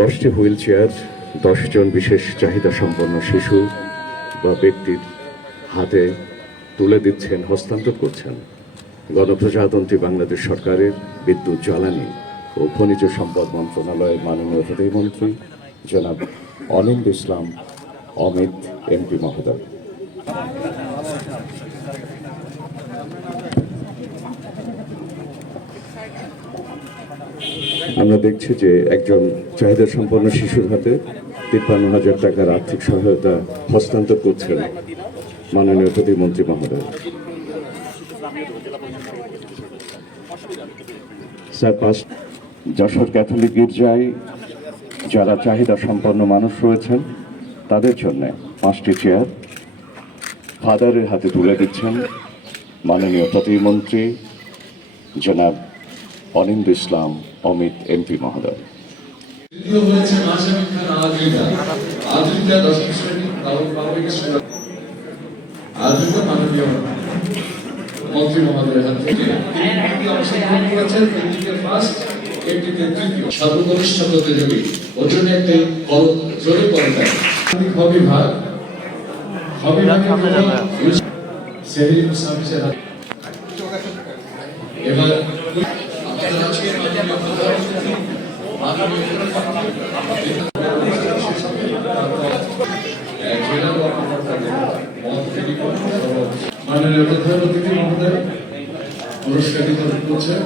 10টি wheel chair 10 জন বিশেষ চাহিদা সম্পন্ন শিশু বা ব্যক্তির হাতে তুলে দিচ্ছেন, হস্তান্তর করছেন গণপ্রজাতন্ত্রী বাংলাদেশ সরকারের বিদ্যুৎ, জ্বালানি ও খনিজ সম্পদ মন্ত্রণালয়ের মাননীয় প্রতিমন্ত্রী জনাব অনিন্দ ইসলাম অমিত এমপি মহোদয়। আমরা দেখছি যে একজন চাহিদা সম্পন্ন শিশুর হাতে 53,000 টাকার আর্থিক সহায়তা হস্তান্তর করছেন মাননীয় প্রতিমন্ত্রী মহোদয়। স্যার, যশোর ক্যাথলিক গির্জায় যারা চাহিদা সম্পন্ন মানুষ রয়েছেন তাদের জন্য 5টি চেয়ার ফাদারের হাতে তুলে দিচ্ছেন মাননীয় প্রতিমন্ত্রী জনাব অনিন্দ ইসলাম অমিত এমপি মহোদয়। মন্ত্রী মহোদয়ের হাত থেকে সর্বকনিষ্ঠ প্রতিযোগী ওজনে একটি জোরে করেন বিভাগ এবার মাননীয় প্রধান অতিথি মহোদয় পুরস্কার বিতরণ করছেন।